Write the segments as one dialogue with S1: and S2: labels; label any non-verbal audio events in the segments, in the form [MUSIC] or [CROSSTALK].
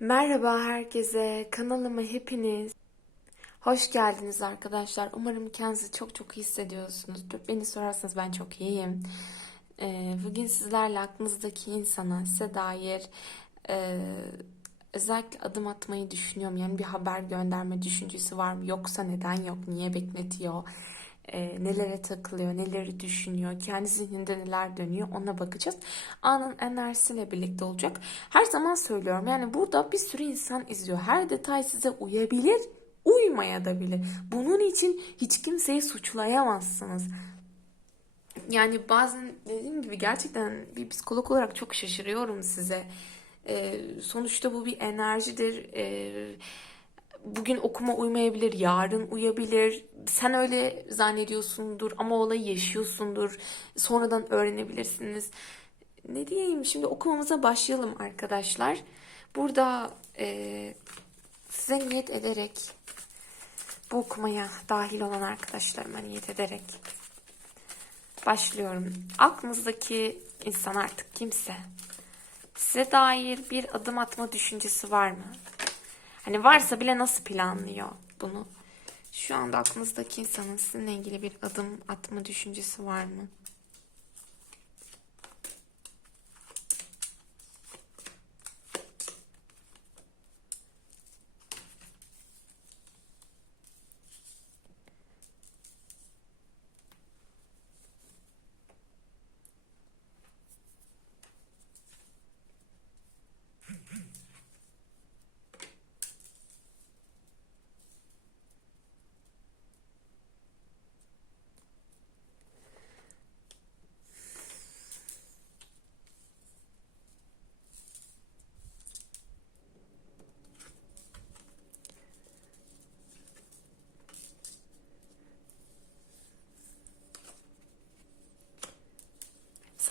S1: Merhaba herkese, kanalıma hepiniz hoş geldiniz arkadaşlar. Umarım kendinizi çok çok iyi hissediyorsunuzdur. Beni sorarsanız ben çok iyiyim. Ee, bugün sizlerle aklınızdaki insana, size dair e, özellikle adım atmayı düşünüyorum. Yani bir haber gönderme düşüncesi var mı? Yoksa neden yok? Niye bekletiyor? Ee, nelere takılıyor? Neleri düşünüyor? Kendi zihninde neler dönüyor? Ona bakacağız. Anın enerjisiyle birlikte olacak. Her zaman söylüyorum. Yani burada bir sürü insan izliyor. Her detay size uyabilir, uymaya da bilir. Bunun için hiç kimseyi suçlayamazsınız. Yani bazen dediğim gibi gerçekten bir psikolog olarak çok şaşırıyorum size. Ee, sonuçta bu bir enerjidir. Ee, bugün okuma uymayabilir, yarın uyabilir. Sen öyle zannediyorsundur ama olayı yaşıyorsundur. Sonradan öğrenebilirsiniz. Ne diyeyim? Şimdi okumamıza başlayalım arkadaşlar. Burada e, size niyet ederek bu okumaya dahil olan arkadaşlarıma niyet ederek başlıyorum. Aklınızdaki insan artık kimse size dair bir adım atma düşüncesi var mı? Hani varsa bile nasıl planlıyor bunu? Şu anda aklınızdaki insanın sizinle ilgili bir adım atma düşüncesi var mı?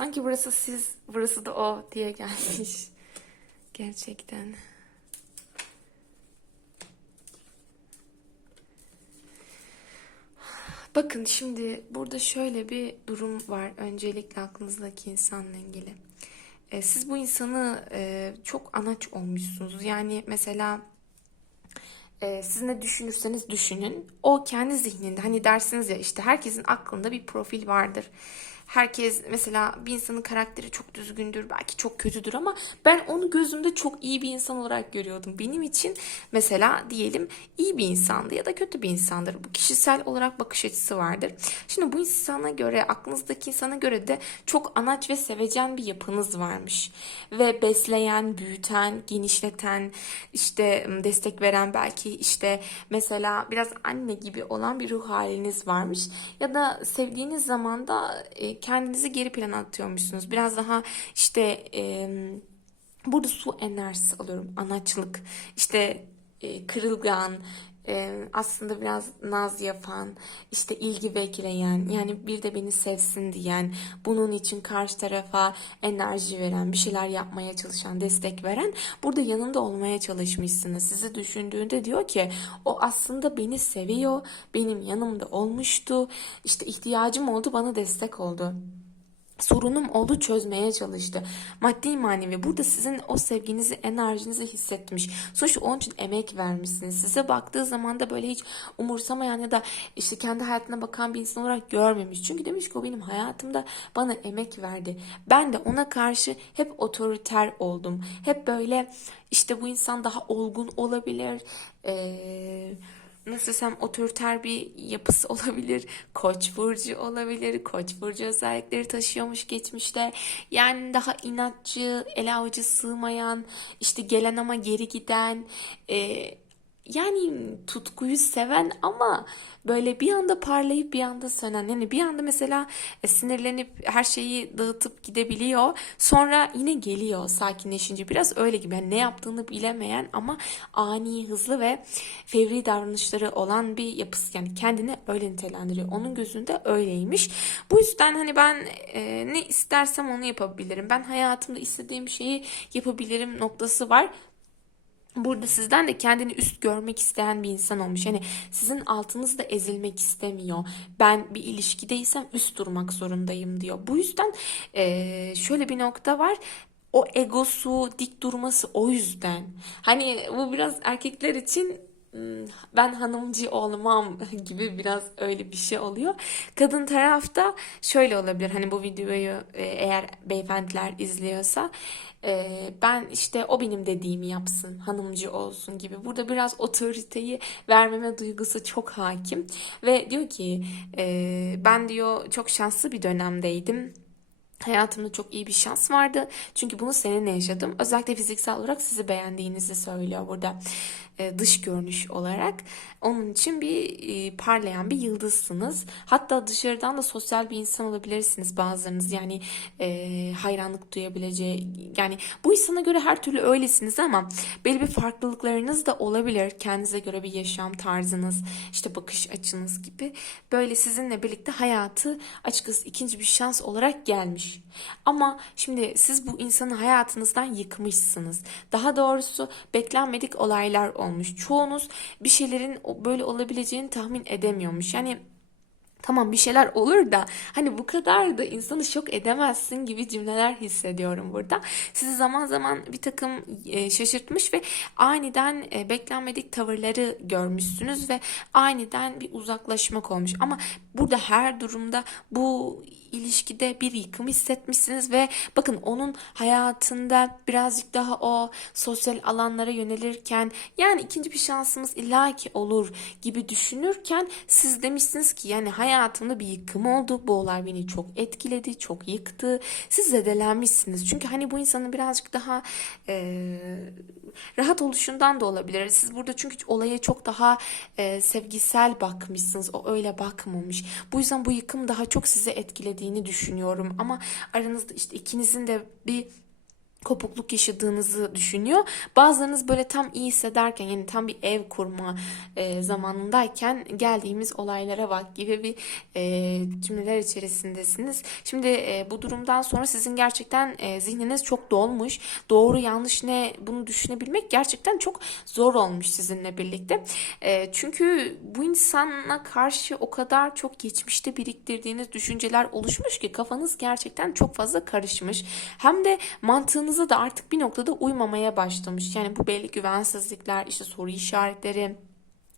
S1: Sanki burası siz, burası da o diye gelmiş. Gerçekten. Bakın şimdi burada şöyle bir durum var. Öncelikle aklınızdaki insanla ilgili. E, siz bu insanı e, çok anaç olmuşsunuz. Yani mesela e, siz ne düşünürseniz düşünün. O kendi zihninde hani dersiniz ya işte herkesin aklında bir profil vardır. Herkes mesela bir insanın karakteri çok düzgündür, belki çok kötüdür ama ben onu gözümde çok iyi bir insan olarak görüyordum. Benim için mesela diyelim iyi bir insandı ya da kötü bir insandır. Bu kişisel olarak bakış açısı vardır. Şimdi bu insana göre, aklınızdaki insana göre de çok anaç ve sevecen bir yapınız varmış. Ve besleyen, büyüten, genişleten, işte destek veren belki işte mesela biraz anne gibi olan bir ruh haliniz varmış. Ya da sevdiğiniz zaman da e, kendinizi geri plana atıyormuşsunuz. Biraz daha işte e, burada su enerjisi alıyorum. Anaçlık, işte e, kırılgan, e, aslında biraz naz yapan, işte ilgi bekleyen, yani bir de beni sevsin diyen, bunun için karşı tarafa enerji veren, bir şeyler yapmaya çalışan, destek veren, burada yanında olmaya çalışmışsınız. Sizi düşündüğünde diyor ki o aslında beni seviyor, benim yanımda olmuştu, işte ihtiyacım oldu, bana destek oldu sorunum oldu çözmeye çalıştı. Maddi manevi burada sizin o sevginizi, enerjinizi hissetmiş. Sonuçta onun için emek vermişsiniz. Size baktığı zaman da böyle hiç umursamayan ya da işte kendi hayatına bakan bir insan olarak görmemiş. Çünkü demiş ki o benim hayatımda bana emek verdi. Ben de ona karşı hep otoriter oldum. Hep böyle işte bu insan daha olgun olabilir. Eee nasıl desem otoriter bir yapısı [LAUGHS] olabilir. Koç burcu olabilir. Koç burcu özellikleri taşıyormuş geçmişte. Yani daha inatçı, ele avucu sığmayan, işte gelen ama geri giden, e, yani tutkuyu seven ama böyle bir anda parlayıp bir anda sönen. Yani bir anda mesela e, sinirlenip her şeyi dağıtıp gidebiliyor. Sonra yine geliyor sakinleşince. Biraz öyle gibi. Yani ne yaptığını bilemeyen ama ani, hızlı ve fevri davranışları olan bir yapısı. Yani kendini öyle nitelendiriyor. Onun gözünde öyleymiş. Bu yüzden hani ben e, ne istersem onu yapabilirim. Ben hayatımda istediğim şeyi yapabilirim noktası var burada sizden de kendini üst görmek isteyen bir insan olmuş. Yani sizin altınızda ezilmek istemiyor. Ben bir ilişkideysem üst durmak zorundayım diyor. Bu yüzden e, şöyle bir nokta var o egosu, dik durması o yüzden. Hani bu biraz erkekler için "Hmm, ben hanımcı olmam [LAUGHS] gibi biraz öyle bir şey oluyor. Kadın tarafta şöyle olabilir. Hani bu videoyu e, eğer beyefendiler izliyorsa e, ben işte o benim dediğimi yapsın, hanımcı olsun gibi. Burada biraz otoriteyi vermeme duygusu çok hakim ve diyor ki e, ben diyor çok şanslı bir dönemdeydim. Hayatımda çok iyi bir şans vardı. Çünkü bunu seninle yaşadım. Özellikle fiziksel olarak sizi beğendiğinizi söylüyor burada. E, dış görünüş olarak. Onun için bir e, parlayan bir yıldızsınız. Hatta dışarıdan da sosyal bir insan olabilirsiniz bazılarınız. Yani e, hayranlık duyabileceği. Yani bu insana göre her türlü öylesiniz ama belli bir farklılıklarınız da olabilir. Kendinize göre bir yaşam tarzınız, işte bakış açınız gibi. Böyle sizinle birlikte hayatı açıkçası ikinci bir şans olarak gelmiş. Ama şimdi siz bu insanı hayatınızdan yıkmışsınız. Daha doğrusu beklenmedik olaylar olmuş. Çoğunuz bir şeylerin böyle olabileceğini tahmin edemiyormuş. Yani Tamam bir şeyler olur da hani bu kadar da insanı şok edemezsin gibi cümleler hissediyorum burada. Sizi zaman zaman bir takım e, şaşırtmış ve aniden e, beklenmedik tavırları görmüşsünüz ve aniden bir uzaklaşmak olmuş. Ama burada her durumda bu ilişkide bir yıkım hissetmişsiniz ve bakın onun hayatında birazcık daha o sosyal alanlara yönelirken yani ikinci bir şansımız illaki olur gibi düşünürken siz demişsiniz ki yani hayatımda bir yıkım oldu. Bu olay beni çok etkiledi, çok yıktı. Siz zedelenmişsiniz. Çünkü hani bu insanın birazcık daha eee, rahat oluşundan da olabilir. Siz burada çünkü olaya çok daha eee, sevgisel bakmışsınız. O öyle bakmamış. Bu yüzden bu yıkım daha çok sizi etkilediğini düşünüyorum. Ama aranızda işte ikinizin de bir kopukluk yaşadığınızı düşünüyor. Bazılarınız böyle tam iyi hissederken yani tam bir ev kurma e, zamanındayken geldiğimiz olaylara bak gibi bir e, cümleler içerisindesiniz. Şimdi e, bu durumdan sonra sizin gerçekten e, zihniniz çok dolmuş. Doğru yanlış ne bunu düşünebilmek gerçekten çok zor olmuş sizinle birlikte. E, çünkü bu insana karşı o kadar çok geçmişte biriktirdiğiniz düşünceler oluşmuş ki kafanız gerçekten çok fazla karışmış. Hem de mantığınıza da artık bir noktada uymamaya başlamış. Yani bu belli güvensizlikler, işte soru işaretleri,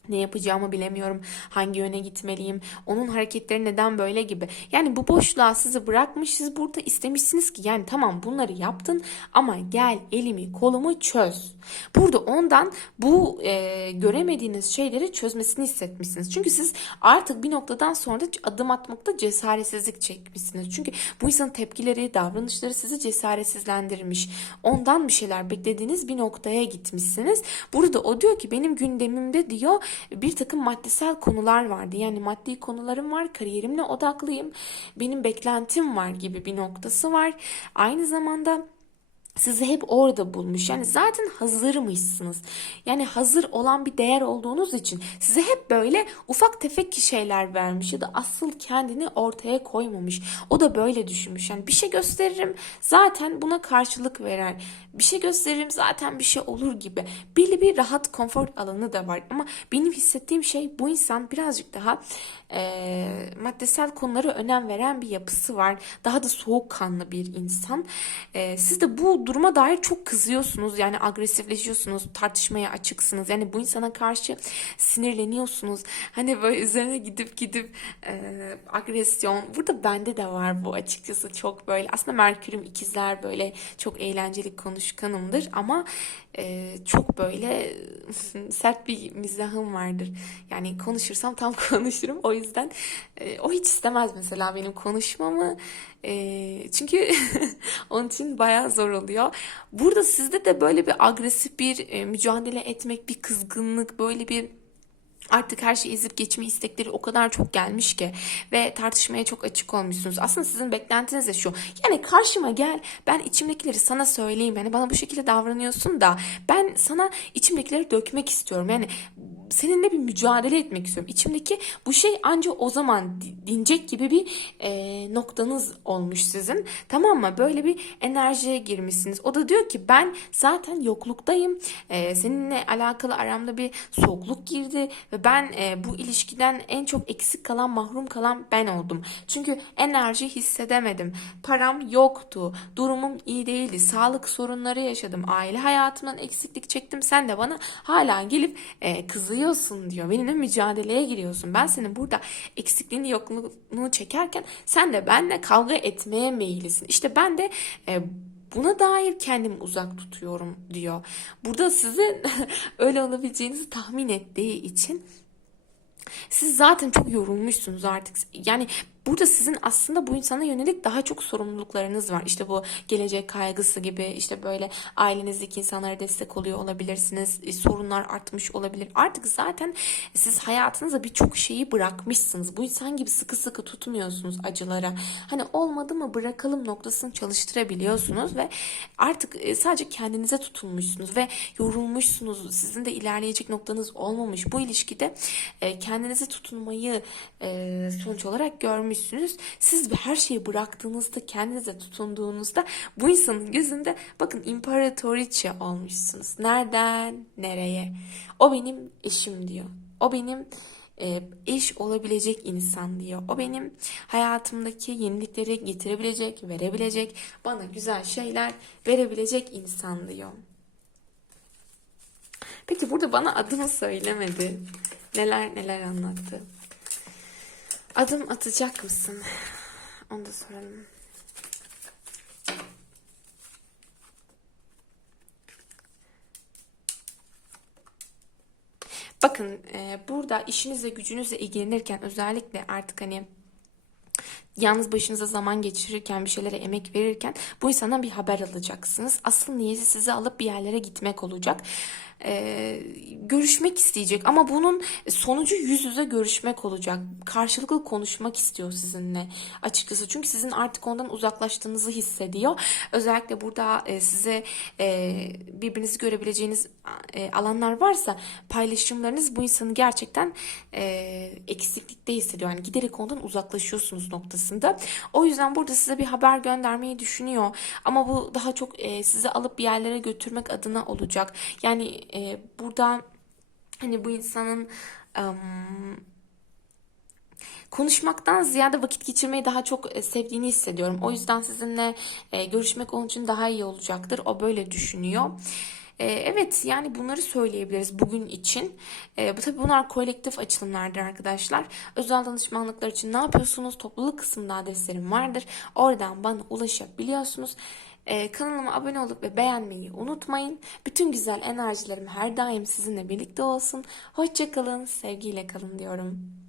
S1: ne yapacağımı bilemiyorum. Hangi yöne gitmeliyim? Onun hareketleri neden böyle gibi. Yani bu boşluğa sizi bırakmış. Siz burada istemişsiniz ki yani tamam bunları yaptın ama gel elimi kolumu çöz. Burada ondan bu e, göremediğiniz şeyleri çözmesini hissetmişsiniz. Çünkü siz artık bir noktadan sonra da adım atmakta cesaretsizlik çekmişsiniz. Çünkü bu insanın tepkileri, davranışları sizi cesarsizlendirmiş. Ondan bir şeyler beklediğiniz bir noktaya gitmişsiniz. Burada o diyor ki benim gündemimde diyor bir takım maddesel konular vardı. Yani maddi konularım var, kariyerimle odaklıyım, benim beklentim var gibi bir noktası var. Aynı zamanda sizi hep orada bulmuş. Yani zaten hazırmışsınız. Yani hazır olan bir değer olduğunuz için size hep böyle ufak tefek şeyler vermiş ya da asıl kendini ortaya koymamış. O da böyle düşünmüş. Yani bir şey gösteririm zaten buna karşılık verer. Bir şey gösteririm zaten bir şey olur gibi. Belli bir rahat konfor alanı da var. Ama benim hissettiğim şey bu insan birazcık daha e, maddesel konulara önem veren bir yapısı var. Daha da soğukkanlı bir insan. E, siz de bu duruma dair çok kızıyorsunuz. Yani agresifleşiyorsunuz, tartışmaya açıksınız. Yani bu insana karşı sinirleniyorsunuz. Hani böyle üzerine gidip gidip e, agresyon. Burada bende de var bu açıkçası çok böyle. Aslında Merkür'üm ikizler böyle çok eğlenceli konuşkanımdır ama e, çok böyle [LAUGHS] sert bir mizahım vardır. Yani konuşursam tam [LAUGHS] konuşurum. O yüzden e, o hiç istemez mesela benim konuşmamı. E, çünkü [LAUGHS] onun için bayağı zor oluyor. Burada sizde de böyle bir agresif bir e, mücadele etmek, bir kızgınlık, böyle bir Artık her şeyi ezip geçme istekleri o kadar çok gelmiş ki ve tartışmaya çok açık olmuşsunuz. Aslında sizin beklentiniz de şu. Yani karşıma gel ben içimdekileri sana söyleyeyim. Yani bana bu şekilde davranıyorsun da ben sana içimdekileri dökmek istiyorum. Yani seninle bir mücadele etmek istiyorum. İçimdeki bu şey ancak o zaman di- dinecek gibi bir e, noktanız olmuş sizin. Tamam mı? Böyle bir enerjiye girmişsiniz. O da diyor ki ben zaten yokluktayım. E, seninle alakalı aramda bir soğukluk girdi ve ben e, bu ilişkiden en çok eksik kalan, mahrum kalan ben oldum. Çünkü enerji hissedemedim. Param yoktu. Durumum iyi değildi. Sağlık sorunları yaşadım. Aile hayatımdan eksiklik çektim. Sen de bana hala gelip e, kızıyorsun diyor. Benimle mücadeleye giriyorsun. Ben senin burada eksikliğini yokluğunu çekerken sen de benimle kavga etmeye meyillisin. İşte ben de e, buna dair kendimi uzak tutuyorum diyor. Burada sizin [LAUGHS] öyle olabileceğinizi tahmin ettiği için siz zaten çok yorulmuşsunuz artık. Yani burada sizin aslında bu insana yönelik daha çok sorumluluklarınız var. İşte bu gelecek kaygısı gibi işte böyle ailenizdeki insanlara destek oluyor olabilirsiniz. E, Sorunlar artmış olabilir. Artık zaten siz hayatınıza birçok şeyi bırakmışsınız. Bu insan gibi sıkı sıkı tutmuyorsunuz acılara. Hani olmadı mı bırakalım noktasını çalıştırabiliyorsunuz ve artık e, sadece kendinize tutunmuşsunuz ve yorulmuşsunuz. Sizin de ilerleyecek noktanız olmamış. Bu ilişkide e, kendinize tutunmayı sonuç olarak görmüşsünüz. Siz her şeyi bıraktığınızda, kendinize tutunduğunuzda bu insanın gözünde bakın imparatoriçe olmuşsunuz. Nereden nereye? O benim eşim diyor. O benim e, eş olabilecek insan diyor. O benim hayatımdaki yenilikleri getirebilecek, verebilecek, bana güzel şeyler verebilecek insan diyor. Peki burada bana adını söylemedi. Neler neler anlattı. Adım atacak mısın? Onu da soralım. Bakın e, burada işinizle gücünüzle ilgilenirken özellikle artık hani yalnız başınıza zaman geçirirken bir şeylere emek verirken bu insandan bir haber alacaksınız. Asıl niyeti sizi alıp bir yerlere gitmek olacak. Ee, görüşmek isteyecek ama bunun sonucu yüz yüze görüşmek olacak. Karşılıklı konuşmak istiyor sizinle açıkçası. Çünkü sizin artık ondan uzaklaştığınızı hissediyor. Özellikle burada e, size e, birbirinizi görebileceğiniz e, alanlar varsa paylaşımlarınız bu insanı gerçekten e, eksiklikte hissediyor. Yani giderek ondan uzaklaşıyorsunuz noktasında. O yüzden burada size bir haber göndermeyi düşünüyor. Ama bu daha çok e, sizi alıp bir yerlere götürmek adına olacak. Yani e, burada hani bu insanın em, konuşmaktan ziyade vakit geçirmeyi daha çok e, sevdiğini hissediyorum. O yüzden sizinle e, görüşmek onun için daha iyi olacaktır. O böyle düşünüyor. E, evet yani bunları söyleyebiliriz bugün için. E, bu tabii bunlar kolektif açılımlardır arkadaşlar. Özel danışmanlıklar için ne yapıyorsunuz? Topluluk kısmında adreslerim vardır. Oradan bana ulaşabiliyorsunuz. E, kanalıma abone olup ve beğenmeyi unutmayın. Bütün güzel enerjilerim her daim sizinle birlikte olsun. Hoşça kalın, sevgiyle kalın diyorum.